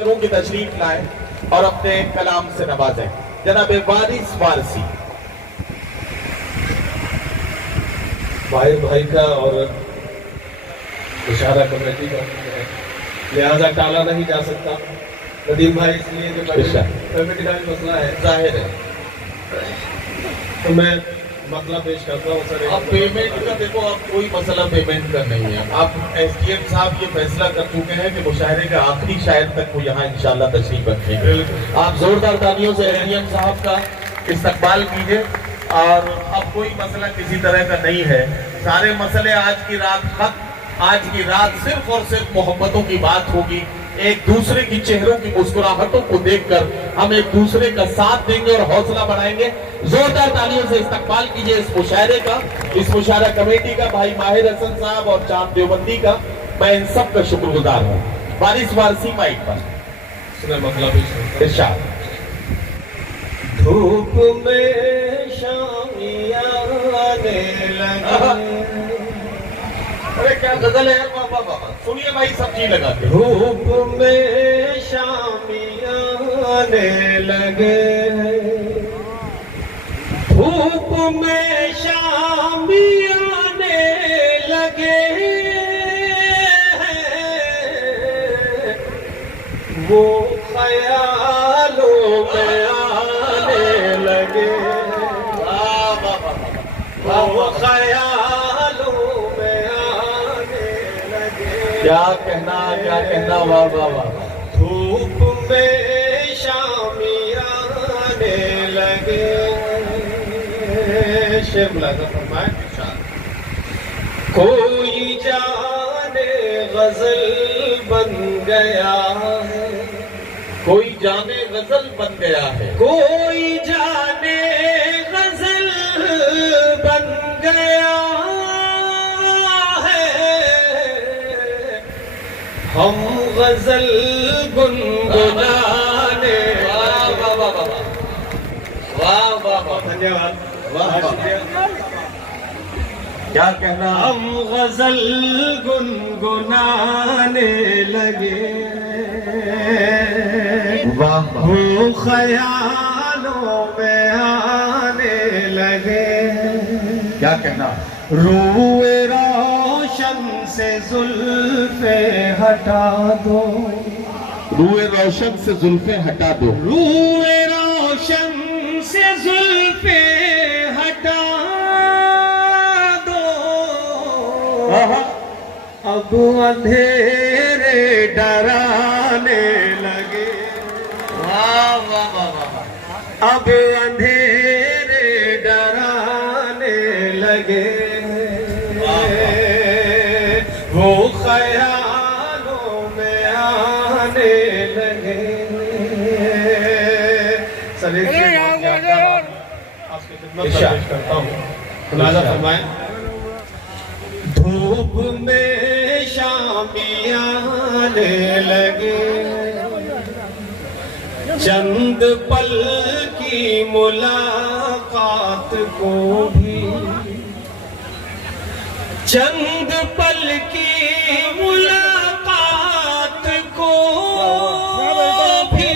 की तशरीफ लाए और अपने कलाम से नवाजें। जनाब वारिस वारसी। भाई का और इशारा कमेटी का लिहाजा टाला नहीं जा सकता। नदीम भाई इसलिए कि कमेटी का भी मसला है, जाहिर है। तो मैं मसला पेश करता हूँ सर। अब पेमेंट का देखो, अब कोई मसला पेमेंट का नहीं है। अब एसडीएम साहब ये फैसला कर चुके हैं कि मुशायरे का आखिरी शायर तक वो यहाँ इंशाल्लाह तशरीफ रखेंगे। आप जोरदार तालियों से एसडीएम साहब का इस्तकबाल कीजिए। और अब कोई मसला किसी तरह का नहीं है। सारे मसले आज की रात खत्म। आज की रात सिर्फ और सिर्फ मोहब्बतों की बात होगी। एक दूसरे की चेहरों की मुस्कुराहटों को देखकर हम एक दूसरे का साथ देंगे और हौसला बढ़ाएंगे। जोरदार तालियों से इस्तकबाल कीजिए इस मुशायरे का, इस मुशायरा कमेटी का, भाई माहिर हसन साहब और चांद देवबंदी का। मैं इन सब का शुक्रगुजार हूँ। वारिस वारसी माइक पर मतलब इरशाद। धूप में शामियां आने लगी। अरे क्या गजल है यार, वाह वाह। सुनिए भाई, सब चीज लगाते। धूप में शामियां आने लगे, धूप में शामियां आने लगे, वो ख्यालों में आने लगे, वो ख्यालों में आने लगे। क्या कहना, वाह वाह वाह। धूप में शामियां आने लगे। शेर मुलाज़ा फरमाए। कोई जाने गजल बन गया है, कोई जाने गजल बन गया है, कोई जाने गजल बन गया है। हम गजल गुनगुनाने। वाह वाह वाह वाह वाह वाह। धन्यवाद, वाह वाह। क्या कहना। हम गजल गुनगुनाने लगे, वाह वो ख्यालों में आने लगे। क्या कहना। रूए रोशन से जुल्फे हटा दो, रूए रोशन से जुल्फे हटा दो, रूए रोशन से जुल्फे हटा दो। अब अंधेरे डराने लगे, वाह वाह वाह वाह। अब अंधेरे डराने लगे, वो ख्यालों में आने लगे। सर आपकी खिदमत पेश करता हूँ, मुलाज़ा फरमाएं। धूप में शामियां आने लगे, चंद पल की मुलाकात को भी, चंद पल की मुलाकात को भी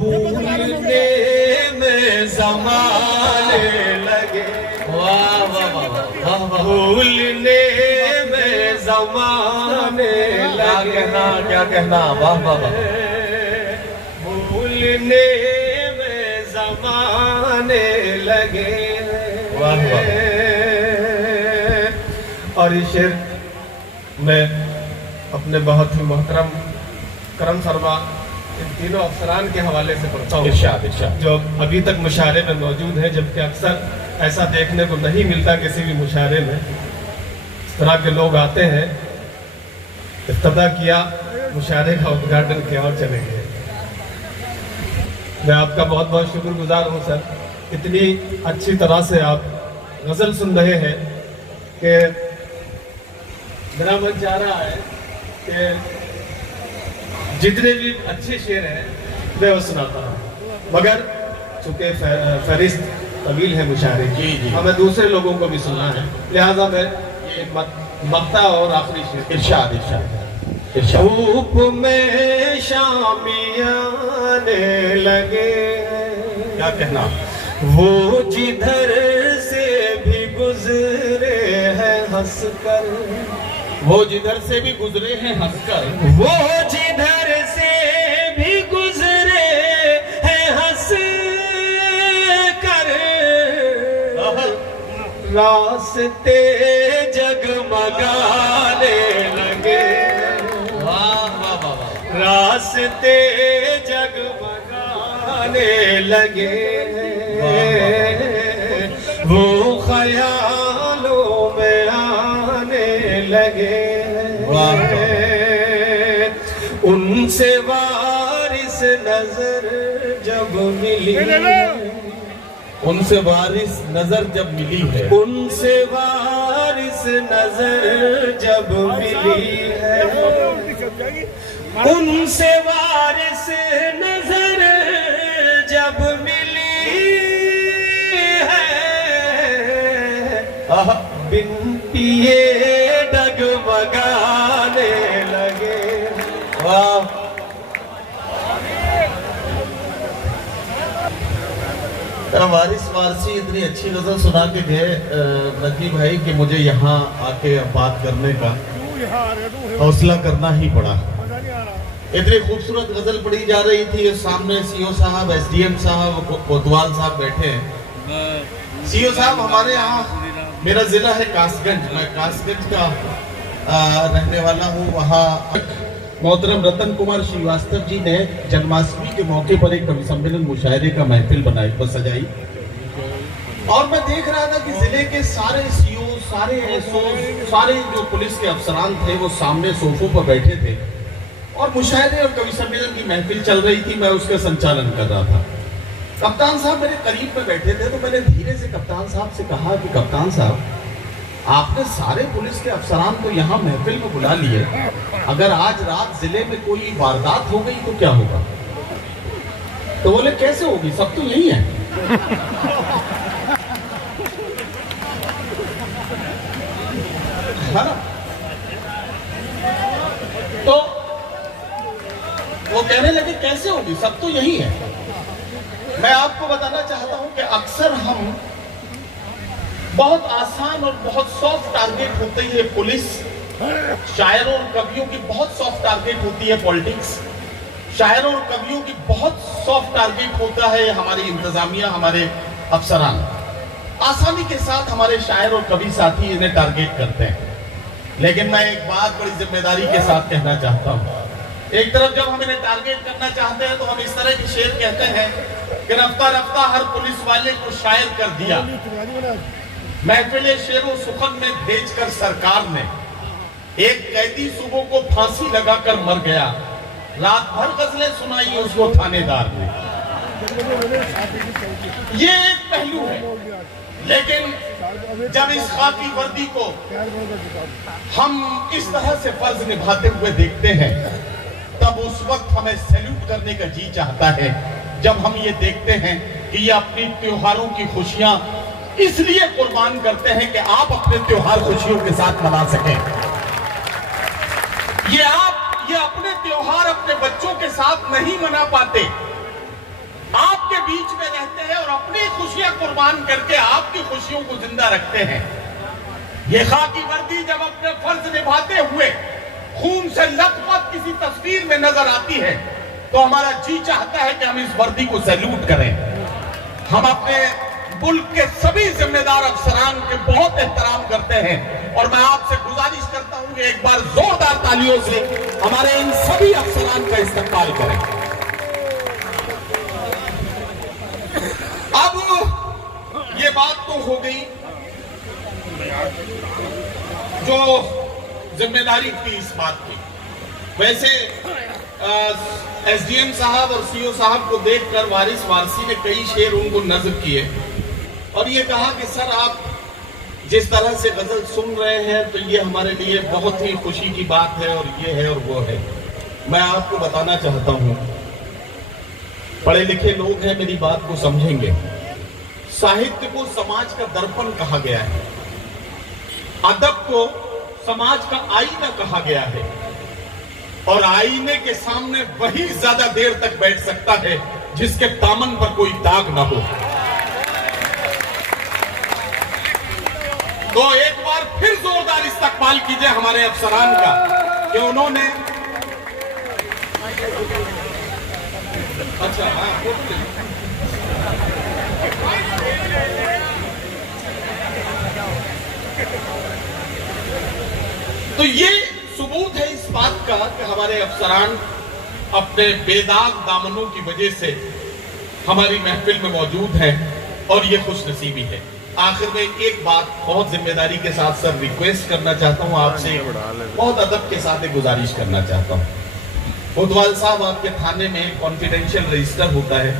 भूलने में ज़माने लगे। वाह वाह वाह। भूलने में ज़माने लगे। क्या कहना, वाह वाह वाह। भूलने में ज़माने लगे, वाह वाह। और ये शेर मैं अपने बहुत ही मोहतरम करम फरमा इन तीनों अफसरान के हवाले से पढ़ता हूँ, इरशाद इरशाद। जो अभी तक मुशायरे में मौजूद है, जबकि अक्सर ऐसा देखने को नहीं मिलता किसी भी मुशायरे में। इस तरह के लोग आते हैं, इफ्तिताह किया, मुशायरे का उद्घाटन किया और चले गए। मैं आपका बहुत बहुत शुक्रगुजार हूँ सर। इतनी अच्छी तरह से आप गज़ल सुन रहे हैं कि मेरा मन चाह रहा है कि जितने भी अच्छे शेर हैं मैं वो सुनाता हूँ, मगर चूँकि फहरिस्त तवील है मुशायरे की, हमें दूसरे लोगों को भी सुनना है, लिहाजा मैं एक मक्ता और आखिरी शेर। इरशाद इरशाद। इरशाद। धूप में शामियाने लगे, क्या कहना? वो जिधर से भी गुजरे हैं हंसकर, वो जिधर से भी गुजरे हैं हंसकर, वो जिधर से भी गुजरे हैं हंस कर, रास्ते जगमगाने लगे, वाह वाह वाह वाह, रास्ते जगमगाने लगे, वो ख्यालों में आने लगे, उनसे वारिस नजर जब मिली, उनसे वारिस नजर जब मिली है, उनसे वारिस नजर जब मिली है, उनसे वारिस नजर जब मिली है, बिन पिए डगमगाने लगे। वाह, वारिस वारसी इतनी अच्छी गजल सुना के गए नकी भाई कि मुझे यहाँ आके बात करने का हौसला करना ही पड़ा। इतनी खूबसूरत गजल पढ़ी जा रही थी, सामने सीओ साहब, एसडीएम साहब, कोतवाल साहब बैठे हैं। सीओ साहब, हमारे यहाँ, मेरा जिला है कासगंज, मैं कासगंज का रहने वाला हूँ। वहाँ मोहतरम रतन कुमार श्रीवास्तव जी ने जन्माष्टमी के मौके पर एक कवि सम्मेलन मुशायरे का महफिल सजाई, और मैं देख रहा था कि जिले के सारे सीओ, सारे एसओ, सारे जो पुलिस के अफसरान थे वो सामने सोफों पर बैठे थे और मुशायरे और कवि सम्मेलन की महफिल चल रही थी। मैं उसका संचालन कर रहा था। कप्तान साहब मेरे करीब में बैठे थे, तो मैंने धीरे से कप्तान साहब से कहा कि कप्तान साहब, आपने सारे पुलिस के अफसरान को यहाँ महफिल में बुला लिए, अगर आज रात जिले में कोई वारदात हो गई तो क्या होगा? तो बोले कैसे होगी, सब तो यही है। है ना? तो वो कहने लगे कैसे होगी, सब तो यही है। मैं आपको बताना चाहता हूं कि अक्सर हम बहुत आसान और बहुत सॉफ्ट टारगेट होते हैं पुलिस, शायरों और कवियों की बहुत सॉफ्ट टारगेट होती है पॉलिटिक्स, शायरों और कवियों की बहुत सॉफ्ट टारगेट होता है हमारी इंतजामिया, हमारे अफसरान। आसानी के साथ हमारे शायर और कवि साथी इन्हें टारगेट करते हैं। लेकिन मैं एक बात बड़ी जिम्मेदारी के साथ कहना चाहता हूं। एक तरफ जब हम इन्हें टारगेट करना चाहते हैं तो हम इस तरह के शेर कहते हैं कि रफ्ता रफ्ता हर पुलिस वाले को शायर कर दिया, महफिल शेरों सुखन में भेजकर सरकार ने एक कैदी सुबह को फांसी लगाकर मर गया, रात भर गजलें सुनाई उसको थानेदार ने। ये एक पहलू है। लेकिन जब इस खाकी वर्दी को हम इस तरह से फर्ज निभाते हुए देखते हैं, तब उस वक्त हमें सैल्यूट करने का जी चाहता है, जब हम ये देखते हैं कि ये अपनी त्योहारों की खुशियां इसलिए कुर्बान करते हैं कि आप अपने त्योहार खुशियों के साथ मना सकें। ये अपने त्योहार अपने बच्चों के साथ नहीं मना पाते, आपके बीच में रहते हैं और अपनी खुशियां कुर्बान करके आपकी खुशियों को जिंदा रखते हैं। ये खाकी वर्दी जब अपने फर्ज निभाते हुए खून से लथपथ किसी तस्वीर में नजर आती है, तो हमारा जी चाहता है कि हम इस वर्दी को सैल्यूट करें। हम अपने मुल्क के सभी जिम्मेदार अफसरान के बहुत एहतराम करते हैं, और मैं आपसे गुजारिश करता हूं कि एक बार जोरदार तालियों से हमारे इन सभी अफसरान का इस्तेमाल करें। अब ये बात तो हो गई जो जिम्मेदारी थी इस बात की। वैसे एसडीएम साहब और सीओ साहब को देखकर वारिस वारसी ने कई शेर उनको नज्म किए और ये कहा कि सर आप जिस तरह से गजल सुन रहे हैं तो ये हमारे लिए बहुत ही खुशी की बात है, और ये है और वो है। मैं आपको बताना चाहता हूं, पढ़े लिखे लोग हैं, मेरी बात को समझेंगे। साहित्य को समाज का दर्पण कहा गया है, अदब को समाज का आईना कहा गया है, और आईने के सामने वही ज्यादा देर तक बैठ सकता है जिसके दामन पर कोई दाग ना हो। तो एक बार फिर जोरदार इस्तकबाल कीजिए हमारे अफसरान का कि उन्होंने अच्छा तो ये सबूत है इस बात का कि हमारे अफसरान अपने बेदाग दामनों की वजह से हमारी महफिल में मौजूद हैं और ये खुशनसीबी है। आखिर में एक बात बहुत जिम्मेदारी के साथ सर रिक्वेस्ट करना चाहता हूं आपसे, बहुत अदब के साथ एक गुजारिश करना चाहता हूं। कोतवाल साहब, आपके थाने में कॉन्फिडेंशियल रजिस्टर होता है,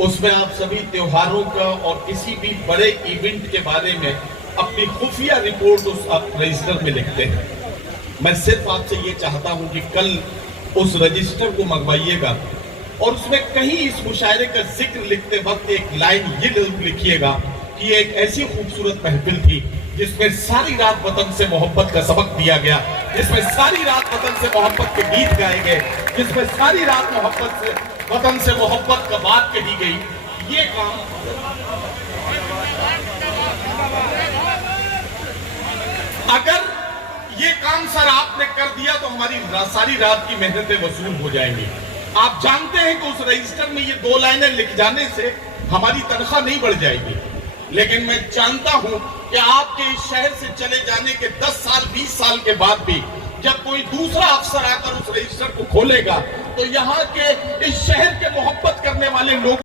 उसमें आप सभी त्योहारों का और किसी भी बड़े इवेंट के बारे में अपनी खुफिया रिपोर्ट उस रजिस्टर में लिखते हैं। मैं सिर्फ आपसे ये चाहता हूं कि कल उस रजिस्टर को मंगवाइएगा और उसमें कहीं इस मुशायरे का जिक्र लिखते वक्त एक लाइन ये जरूर लिखिएगा कि एक ऐसी खूबसूरत महफिल थी जिसमें सारी रात वतन से मोहब्बत का सबक दिया गया, जिसमें सारी रात वतन से मोहब्बत के गीत गाए गए, जिसमें सारी रात मोहब्बत से वतन से मोहब्बत का बात कही गई। ये काम अगर ये काम सर आपने कर दिया तो हमारी सारी रात की मेहनतें वसूल हो जाएंगी। आप जानते हैं कि उस रजिस्टर में ये 2 लाइनें लिख जाने से हमारी तनख्वाह नहीं बढ़ जाएगी, लेकिन मैं जानता हूं कि आपके इस शहर से चले जाने के 10 साल 20 साल के बाद भी जब कोई दूसरा अफसर आकर उस रजिस्टर को खोलेगा तो यहाँ के इस शहर के मोहब्बत करने वाले लोग